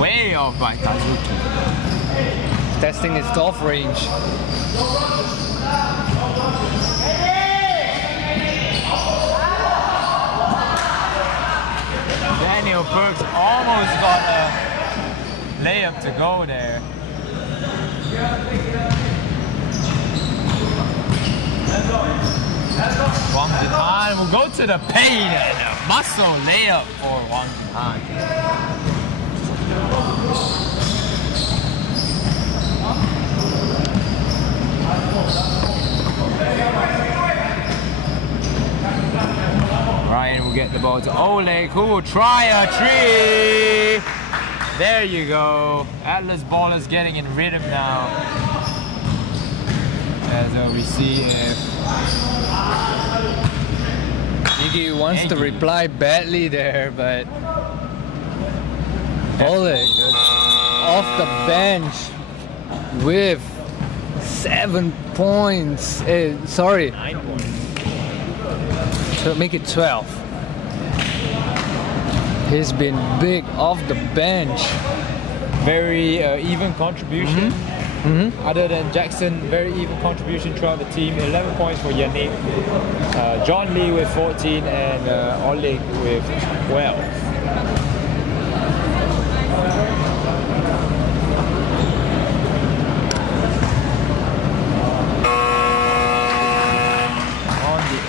Way off by Kazuki. Testing his golf range. Daniel Perks almost got a layup to go there. Wang Jitan will go to the paint and a muscle layup for Wang Jitan. Ryan will get the ball to Oleg, who will try a three. There you go. Atlas Ballers getting in rhythm now. As we see if Iggy wants to reply badly there, but Oleg off the bench with 7 points. 9 points. make it 12. He's been big off the bench. Very even contribution. Other than Jackson, very even contribution throughout the team. 11 points for Yannick. John Lee with 14 and Oleg with 12.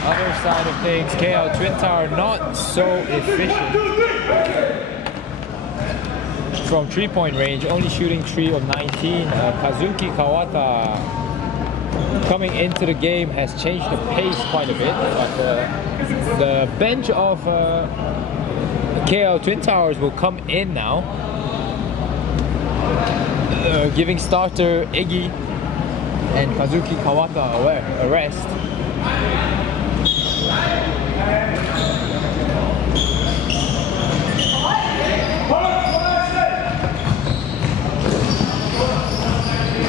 Other side of things, KL Twin Tower not so efficient from 3-point range, only shooting 3 of 19. Kazuki Kawata coming into the game has changed the pace quite a bit, but the bench of KL Twin Towers will come in now, giving starter Iggy and Kazuki Kawata a rest.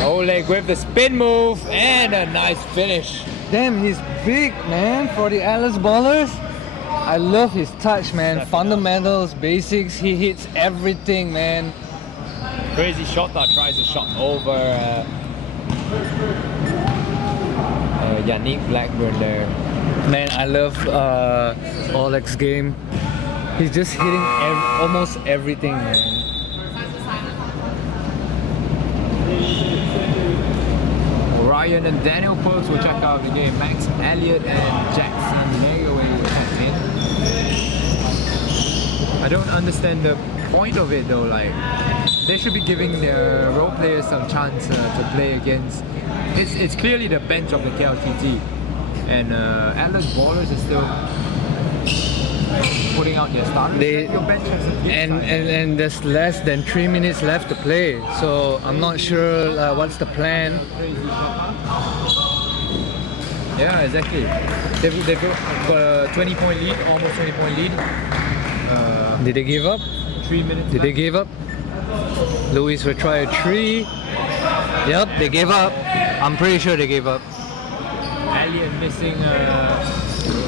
Oleg with the spin move and a nice finish. Damn, he's big, man, for the Atlas ballers. I love his touch, man. Fundamentals, basics, he hits everything, man. Crazy shot that tries a shot over Yannick Blackburn there. Man, I love Oleg's game. He's just hitting almost everything, man. Ryan and Daniel Perks will check out the game. Max Elliott and Jackson Legaway will check in. I don't understand the point of it though. Like, they should be giving the role players some chance to play against. It's clearly the bench of the KLTT, and Atlas ballers are still putting out their starters. Your bench has a and there's less than 3 minutes left to play, so I'm not sure what's the plan. Yeah, exactly. They've got a 20-point lead, almost 20-point lead. Did they give up? 3 minutes. Did they give up? Luis will try a 3. Yep, they gave up. I'm pretty sure they gave up. Elliot missing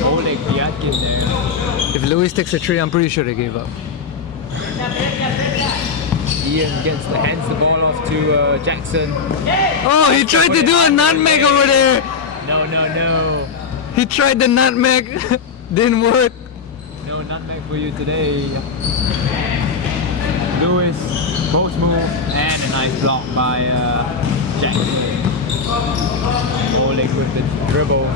Oleg Vyatkin there. If Luis takes a 3, I'm pretty sure they gave up. Ian hands the ball off to Jackson. Oh, he tried to do a nutmeg over there. No. He tried the nutmeg. Didn't work. No nutmeg for you today. Lewis, post move, and a nice block by Jackson. Oleg with the dribble.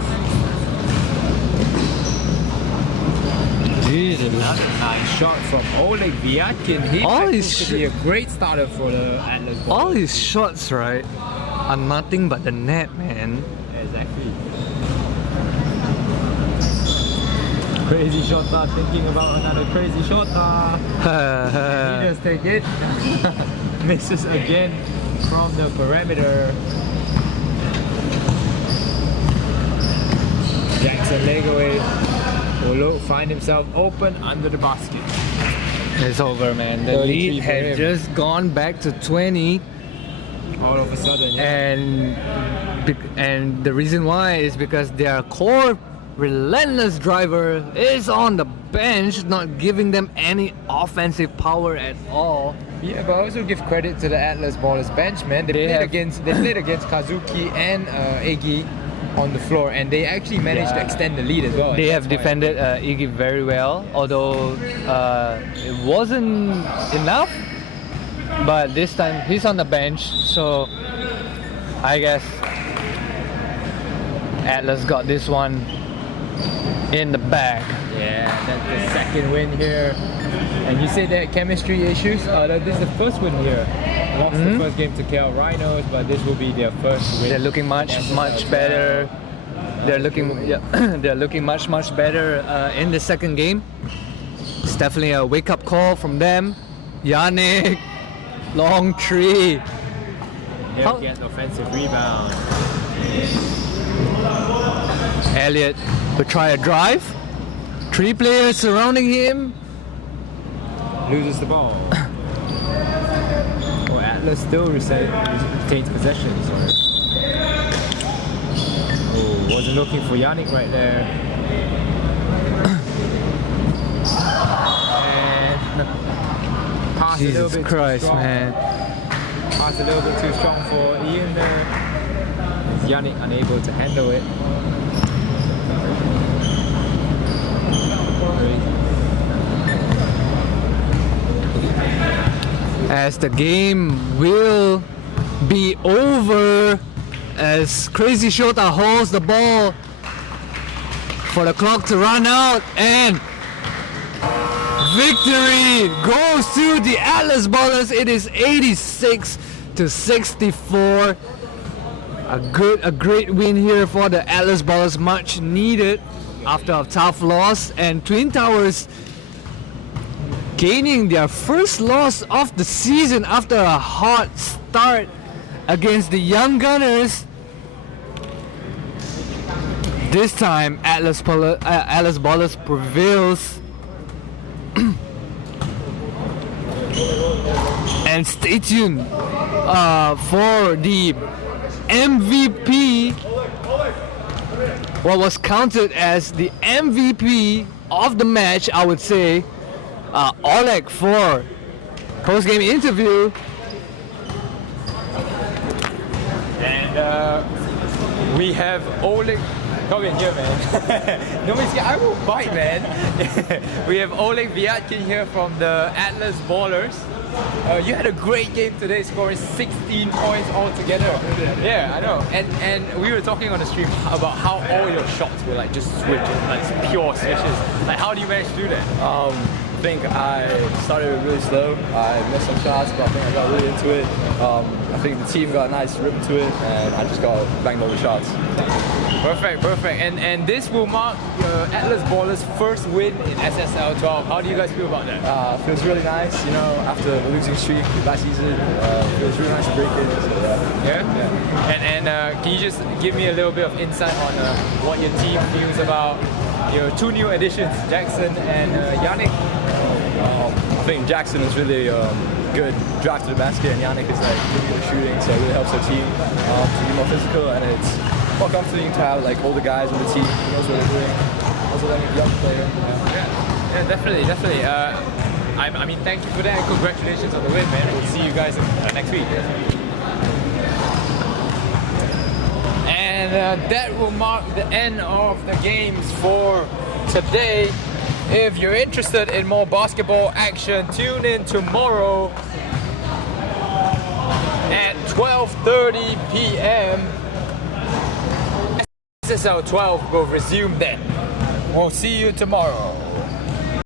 Jesus. Another nice shot from Oleg Vyatkin. He should be a great starter for the Atlas ball. All his shots, right, are nothing but the net, man. Exactly. Crazy shot, thinking about another crazy shot. He does take it. Misses again from the perimeter. Jackson Legaway will find himself open under the basket. It's over, man. The lead had just gone back to 20. All of a sudden, yeah. And the reason why is because their core relentless driver is on the bench, not giving them any offensive power at all. Yeah, but I also give credit to the Atlas ballers bench, man. They played against Kazuki and Iggy on the floor, and they actually managed to extend the lead as well. They have defended Iggy very well, although it wasn't enough. But this time he's on the bench, so I guess Atlas got this one in the bag. Yeah, that's the second win here. And you say that chemistry issues? This is the first win here. Lost the first game to KL Rhinos, but this will be their first win. They're looking much better. They're looking much better in the second game. It's definitely a wake-up call from them. Yannick, long 3. He'll get offensive rebound. Elliott will try a drive. 3 players surrounding him. Loses the ball. Oh, Atlas still retains possession. Sorry. Oh, wasn't looking for Yannick right there. Pass a Jesus little bit Christ, too strong. man. Pass a little bit too strong for Ian there. Yannick unable to handle it. As the game will be over, as Crazy Shota holds the ball for the clock to run out, and victory goes to the Atlas Ballers. It is 86-64. A great win here for the Atlas Ballers, much needed after a tough loss, and Twin Towers gaining their first loss of the season after a hot start against the Young Gunners. This time Atlas Ballers prevails. And stay tuned for the MVP, what was counted as the MVP of the match, I would say, Oleg, for post-game interview. And we have Oleg. Come in here, man. Nobody's here. I will bite, man. We have Oleg Vyatkin here from the Atlas Ballers. You had a great game today, scoring 16 points altogether. Yeah, I know. And we were talking on the stream about how all your shots were like just switches, like pure switches. Like, how do you manage to do that? I think I started really slow. I missed some shots, but I think I got really into it. I think the team got a nice rhythm to it, and I just got banged all the shots. Perfect. And this will mark Atlas Ballers' first win in SSL 12. How do you guys feel about that? Feels really nice, you know, after the losing streak last season. Feels really nice to break it. So, Yeah? And can you just give me a little bit of insight on what your team feels about your two new additions, Jackson and Yannick? I think Jackson is really good drive to the basket, and Yannick is like really good shooting, so it really helps our team to be more physical, and it's more comforting to have like older guys on the team who knows what they're doing. Also, like a young player. Yeah, definitely. I mean, thank you for that, and congratulations on the win, man. We'll see you guys next week. And that will mark the end of the games for today. If you're interested in more basketball action, tune in tomorrow at 12:30 p.m. SSL 12 will resume then. We'll see you tomorrow.